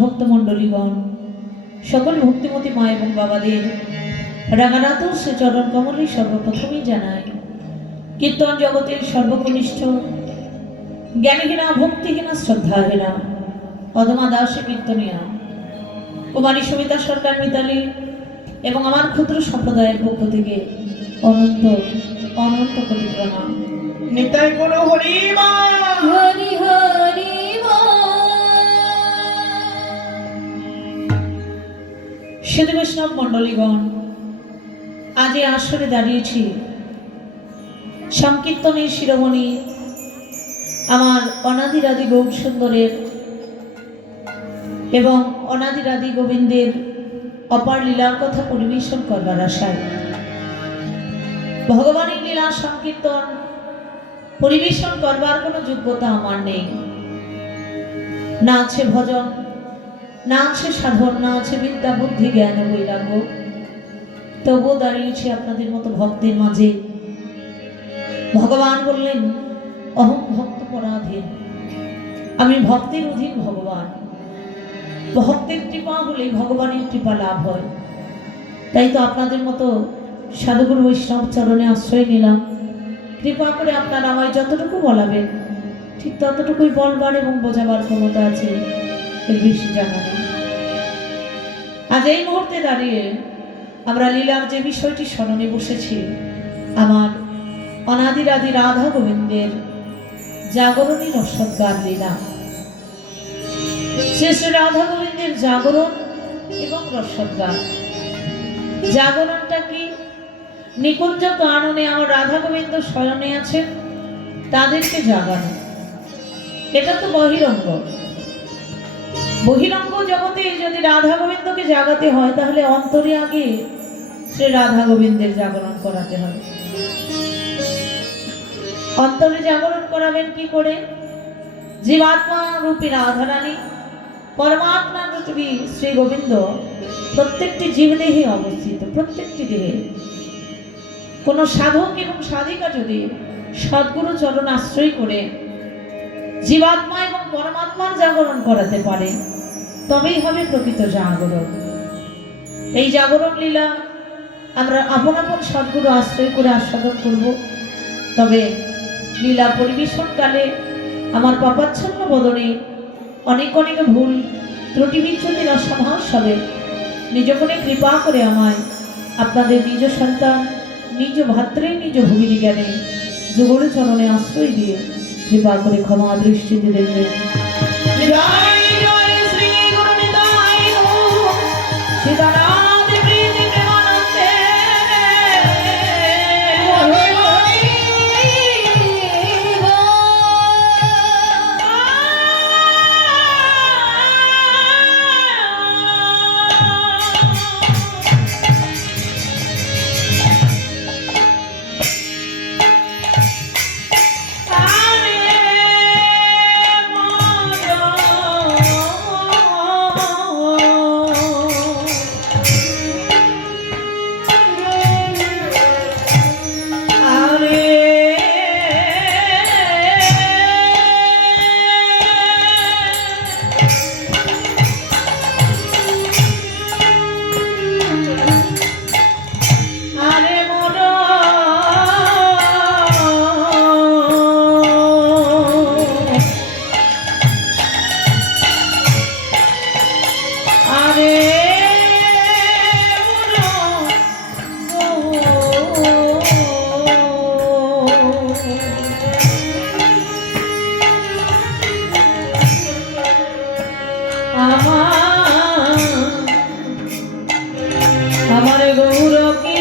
ভক্ত মণ্ডলীগণ, সকল ভক্তিমতী মা এবং বাবাদের রাঙানাথ শ্রী চরণ কমলে সর্বপ্রথমেই জানাই কীর্তন জগতের সর্বকনিষ্ঠ জ্ঞানীহীনা ভক্তিহীনা শ্রদ্ধাহীনা অধমা দাসে কীর্তনিয়া কুমারী সবিতা সরকার মিতালি এবং আমার ক্ষুদ্র সম্প্রদায়ের পক্ষ থেকে অনন্ত অনন্ত কোটি প্রণাম। নিতাই গুরু হরি মা হরি হরি সাধু বৈষ্ণব মণ্ডলীগণ, আজ এই আসরে দাঁড়িয়েছি সংকীর্তনের শিরোমণি আমার অনাদিরাদি গৌর সুন্দরের এবং অনাদিরাদি গোবিন্দের অপার লীলার কথা পরিবেশন করবার আশায়। ভগবানের লীলা সংকীর্তন পরিবেশন করবার কোনো যোগ্যতা আমার নেই, না আছে ভজন, না আছে সাধন, না আছে বিদ্যা বুদ্ধি জ্ঞান বৈরাগ্য। তবুও দাঁড়িয়েছি আপনাদের মতো ভক্তের মাঝে। ভগবান বললেন, অহং ভক্ত পরাধীন, আমি ভক্তের অধীন ভগবান। ভক্তের কৃপা হলে ভগবানের কৃপা লাভ হয়। তাই তো আপনাদের মতো সাধুগুরু বৈষ্ণব চরণে আশ্রয় নিলাম। কৃপা করে আপনারা আমায় যতটুকু বলাবেন ঠিক ততটুকুই বলবার এবং বোঝাবার ক্ষমতা আছে, এর বেশি জানা নেই। আজ এই মুহূর্তে দাঁড়িয়ে আমরা লীলার যে বিষয়টি স্মরণে বসেছি, আমার অনাদিরাদি রাধা গোবিন্দের জাগরণী রসদ্গার লীলা। শ্রী শ্রী রাধা গোবিন্দের জাগরণ এবং রসদ্গার। জাগরণটা কি? নিকুঞ্জ কাননে আমার রাধা গোবিন্দ শয়নে আছেন, তাদেরকে জাগানো। এটা তো বহিরঙ্গ। বহিরঙ্গ জগতে যদি রাধা গোবিন্দকে জাগাতে হয়, তাহলে অন্তরে আগে শ্রী রাধা গোবিন্দের জাগরণ করাতে হবে। অন্তরে জাগরণ করাবেন কি করে? জীবাত্মা রূপী রাধারানী, পরমাত্মা রূপী শ্রী গোবিন্দ প্রত্যেকটি জীবদেহে অবস্থিত। প্রত্যেকটি দেহে কোন সাধক এবং সাধিকা যদি সদ্গুরু চরণ আশ্রয় করে জীবাত্মা এবং পরমাত্মার জাগরণ করাতে পারে, তবেই হবে প্রকৃত জাগরণ। এই জাগরণ লীলা আমরা আপন আপন সদ্গুরু আশ্রয় করে আস্বাদন করব। তবে লীলা পরিবেশনকালে আমার পাপাচ্ছন্ন বদনে অনেক অনেক ভুল ত্রুটি বিচ্যুতির অসমাস হবে। নিজ মনে কৃপা করে আমায় আপনাদের নিজ সন্তান, নিজ ভাত্রে, নিজ ভগিনী জ্ঞানে যুগল চরণে আশ্রয় দিয়ে কৃপা করে ক্ষমা দৃষ্টিতে দেখবেন। আমার গৌরকে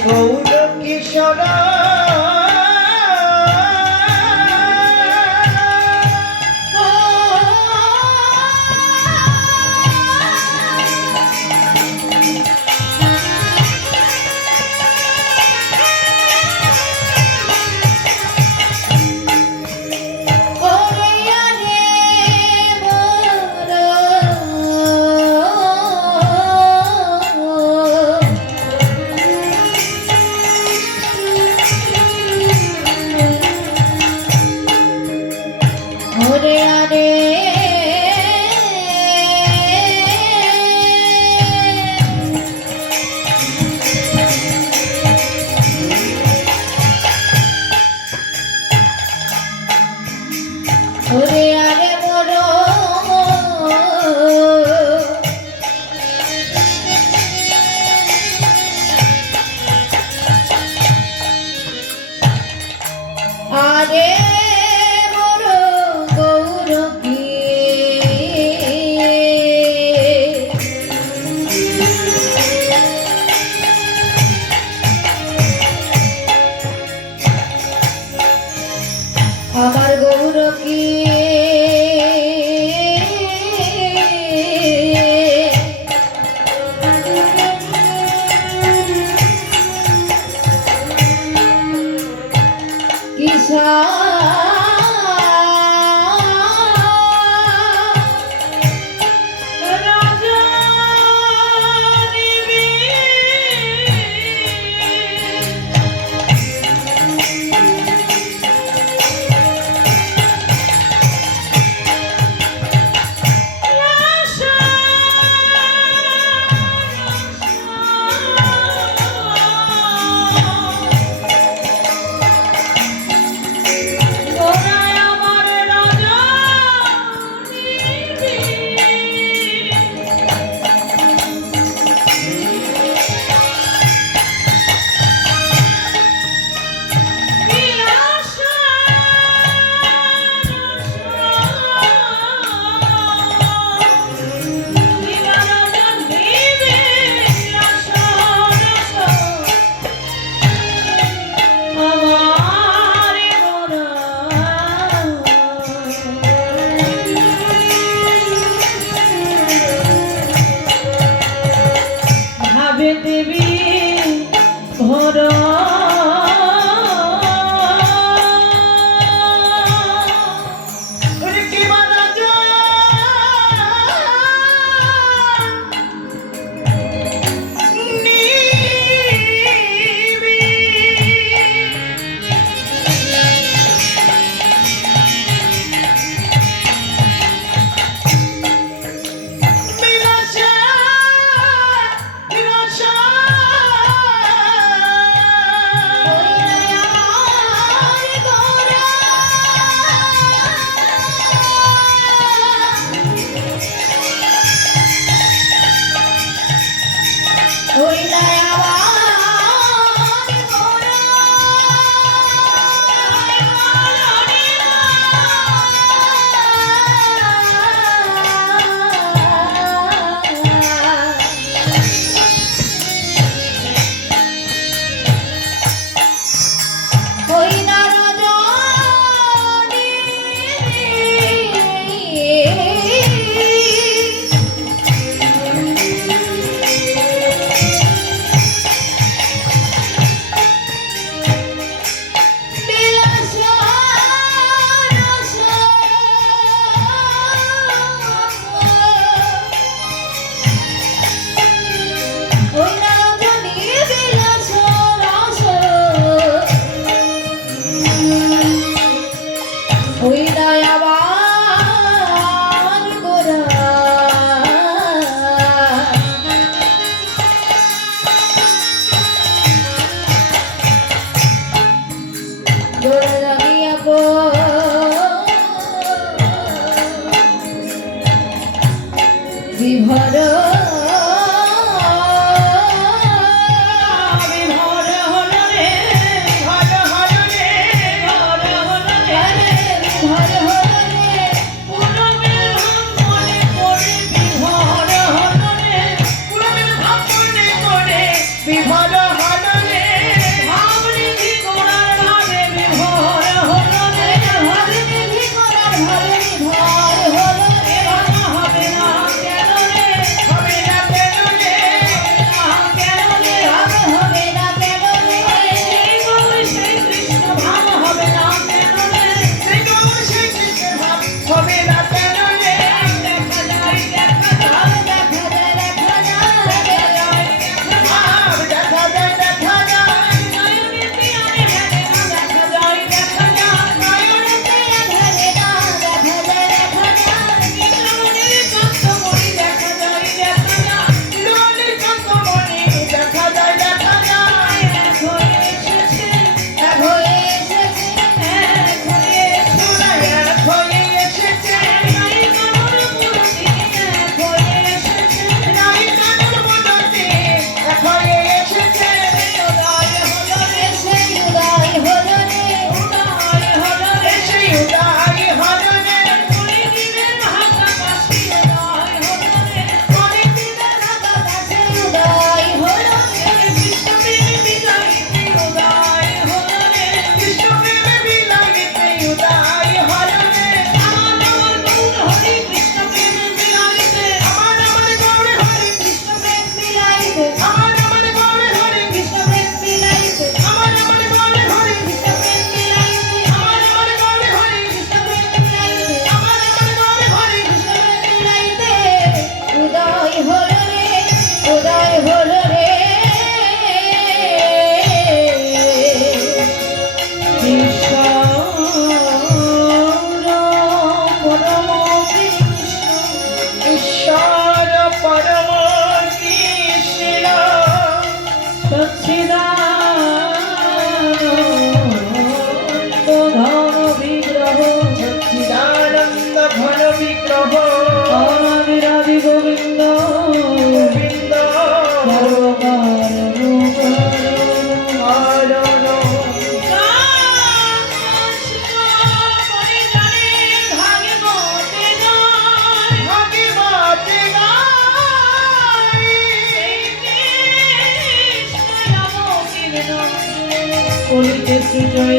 গৌর কিশোর ওরে আরে বড় আরে বড় গৌর কি আমার গৌর কি কিসা দেবী ঘর বিভর বিভর হরে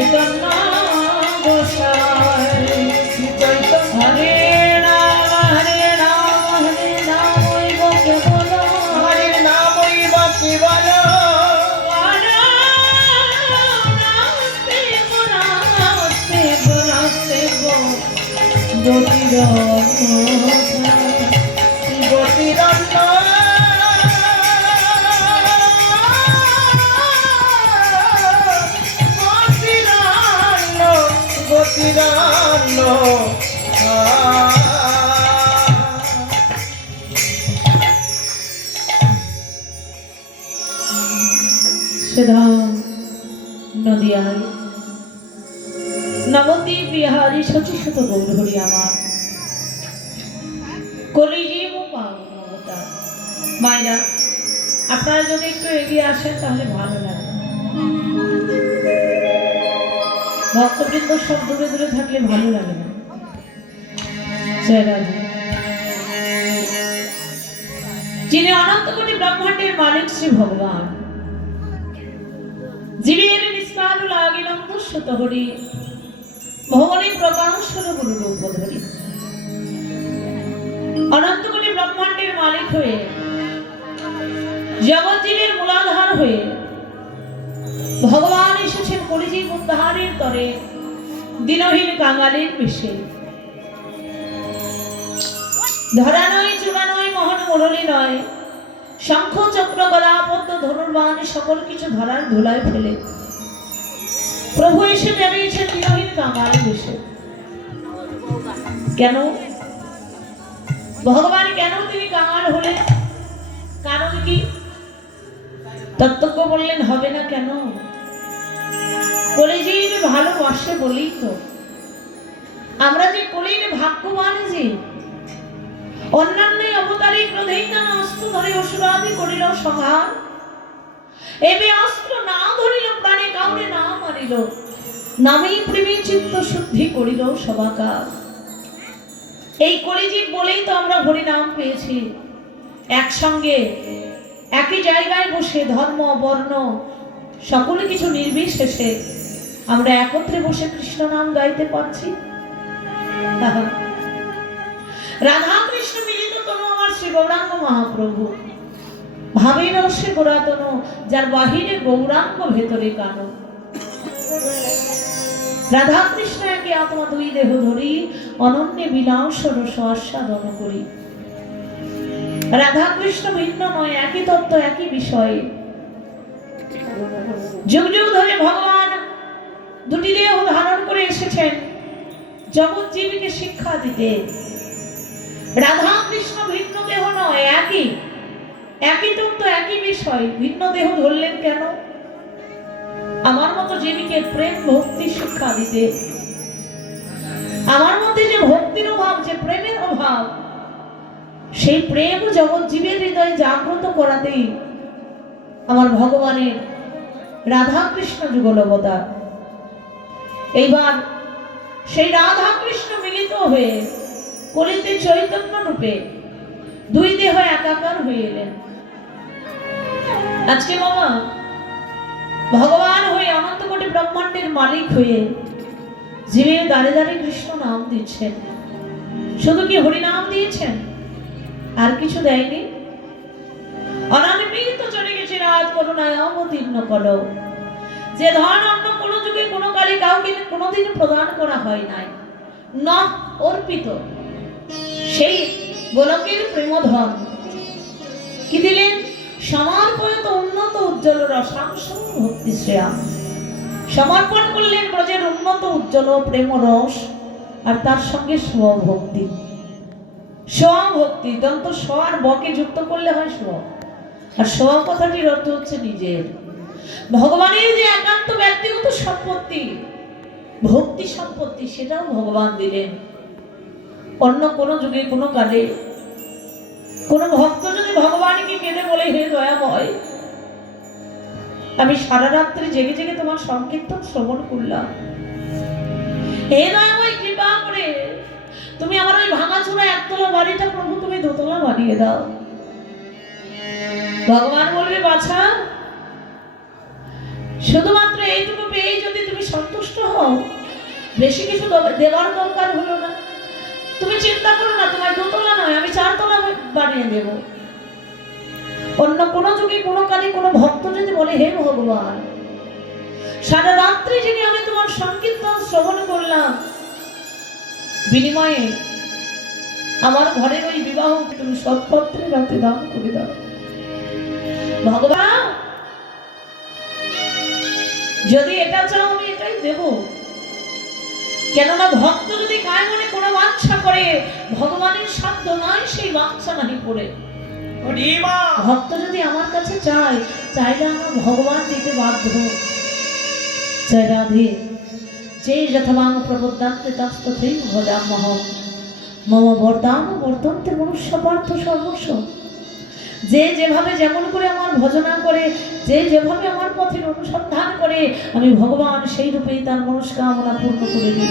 চৈতন্য গোসাই শ্রী চৈতন্য হরে রাম ওই বকে বলো হরির নামই বা কেবল গতিরন্ন গতিরন্ন শ্রীধাম নদিয়ায় নবদ্বীপ বিহারী শচীশত গৌরহরি আমার কলিজীব পাবনতা মায়েরা, আপনারা যদি একটু এগিয়ে আসেন তাহলে ভালো লাগবে। ভক্তবৃন্দ সব দূরে দূরে থাকলে ভালো লাগে না। জয় রাধা। যিনি অনন্ত কোটি ব্রহ্মাণ্ডের মালিক শ্রী ভগবান, জীবের নিষ্কাল লাগিলাম দুঃসত হরি, ভগবানের প্রকাশ হল গুরু রূপ ধরি। অনন্ত কোটি ব্রহ্মাণ্ডের মালিক হয়ে, জগৎ জীবের মূলাধার হয়ে ভগবান এসেছেন কলিজীব উদ্ধারের তরে, দিনহীন কাঙালের বেশে। ধরা নয়, চূড়া নয়, মোহন মুরলী নয়, শঙ্খ চক্র গদা পদ্ম ধনুর্বাণ সকল কিছু ধরার ধুলায় ফেলে প্রভু এসে বেরিয়েছেন দিনহীন কাঙালের বেশে। কেন ভগবান, কেন তিনি কাঙাল হলেন? কারণ কি? তত্ত্বজ্ঞ বললেন হবে না। কেন? কলিজীব ভালোবাসে বলেই তো। আমরা যে কলির ভাগ্যবান, যে অন্যান্য অবতারী ক্রোধেই নানা অস্ত্র ধরে অসুরাদি করিল সংহার, এবে অস্ত্র না ধরিল, প্রাণে কাউরে না মারিল, নামেই প্রেমী চিত্ত শুদ্ধি করিল সবাকার। এই কলিজীব বলেই তো আমরা হরি নাম পেয়েছি। একসঙ্গে একই জায়গায় বসে ধর্ম বর্ণ সকল কিছু নির্বিশেষে আমরা একত্রে বসে কৃষ্ণ নাম গাইতে পারছি। রাধা কৃষ্ণ মিলিত তনু আমার শ্রী গৌরাঙ্গ মহাপ্রভু, ভাবে রসে গোড়াতনু, যার বাহিরে গৌরাঙ্গ ভেতরে কানো। রাধা কৃষ্ণ একে আত্মা দুই দেহ ধরি, অনন্য বিলাস রস আস্বাদন করি। রাধা কৃষ্ণ ভিন্ন নয়, একই তত্ত্ব একই বিষয়। যুগ যুগ ধরে ভগবান দুটি দেহ ধারণ করে এসেছেন জগৎ জীবীকে শিক্ষা দিতে। রাধা কৃষ্ণ ভিন্ন দেহ নয়, একই একই তত্ত্ব একই বিষয়। ভিন্ন দেহ ধরলেন কেন? আমার মতো জীবীকে প্রেম ভক্তি শিক্ষা দিতে। আমার মধ্যে যে ভক্তির অভাব, যে প্রেমের অভাব, সেই প্রেম জগৎ জীবের হৃদয়ে জাগ্রত করাতেই আমার ভগবানের রাধা কৃষ্ণ যুগল অবতার। এইবার সেই রাধা কৃষ্ণ মিলিত হয়ে কলিতে চৈতন্য রূপে দুই দেহ একাকার হয়ে এলেন। আজকে বাবা ভগবান হয়ে অনন্ত কোটি ব্রহ্মাণ্ডের মালিক হয়ে জীবের দাঁড়ে দাঁড়ে কৃষ্ণ নাম দিচ্ছেন। শুধু কি হরি নাম দিয়েছেন, আর কিছু দেয়নি? অনামিত চলে গেছে রাত করুণায় অবতীর্ণ করো, যে ধন অন্য কোনো যুগে কোনো কালে কাউকে কোনোদিন প্রদান করা হয় নাই, না অর্পিত সেই গোলকের প্রেমধন কি দিলেন? সমর্পণিত উন্নত উজ্জ্বল রসাংশ ভক্তি শ্রেয়া। সমর্পণ করলেন ব্রজের উন্নত উজ্জ্বল প্রেম রস, আর তার সঙ্গে স্বভক্তি। স্বভক্তি দন্ত স্ব আর বকে যুক্ত করলে হয় স্ব, আর স্ব কথাটির অর্থ হচ্ছে নিজের। ভগবানের যে একান্ত ব্যক্তিগত সম্পত্তি, ভক্তি সম্পত্তি, সেটাও ভগবান দিলেন। অন্য কোন যুগে কোনো কালে কোন ভক্ত যদি ভগবানকে কেঁদে বলে, হে দয়াময়, আমি সারা রাত্রি জেগে জেগে তোমার সংকীর্তন শ্রবণ করলাম, হে দয়াময় কৃপা করে তুমি আমার ওই ভাঙাচোরা একতলা বাড়িটা প্রভু তুমি দোতলা বানিয়ে দাও। ভগবান বলবে, বাছা শুধুমাত্র এইটুকু পেয়েই যদি তুমি সন্তুষ্ট হও, বেশি কিছু দেওয়ার দরকার হলো না। তুমি চিন্তা করো না, তোমার 2 তলা নয়, আমি 4 তলা বানিয়ে দেব। অন্য কোনো যুগে কোনো কালে কোনো ভক্ত যদি বলে, হে ভগবান, সারা রাত্রি যিনি আমি তোমার সংকীর্তন শ্রবণ করলাম, বিনিময়ে আমার ঘরের ওই বিবাহ তুমি সৎপত্রে রাতে দান করে দাও। ভগবান যদি এটা চাও আমি এটাই দেব। কেননা ভক্ত যদি গায়ে মনে কোনো বাঞ্ছা করে, ভগবানের সাধ্য নাই সেই বাঞ্ছা নাহি পড়ে। ভক্ত যদি আমার কাছে চায়, চাইলে আমার ভগবান দিতে বাধ্য। জয় রাধে। যে যথবাং প্রবুদ্ধান্তে তস্তথৈব ভজাম্যহম মম বরদান বর্তন্তে মনুষ্য পার্থ সর্বস্ব। যে যেভাবে যেমন করে আমার ভজনা করে, যে যেভাবে আমার পথের অনুসন্ধান করে, আমি ভগবান সেই রূপেই তার মনস্কামনা পূর্ণ করে দিই।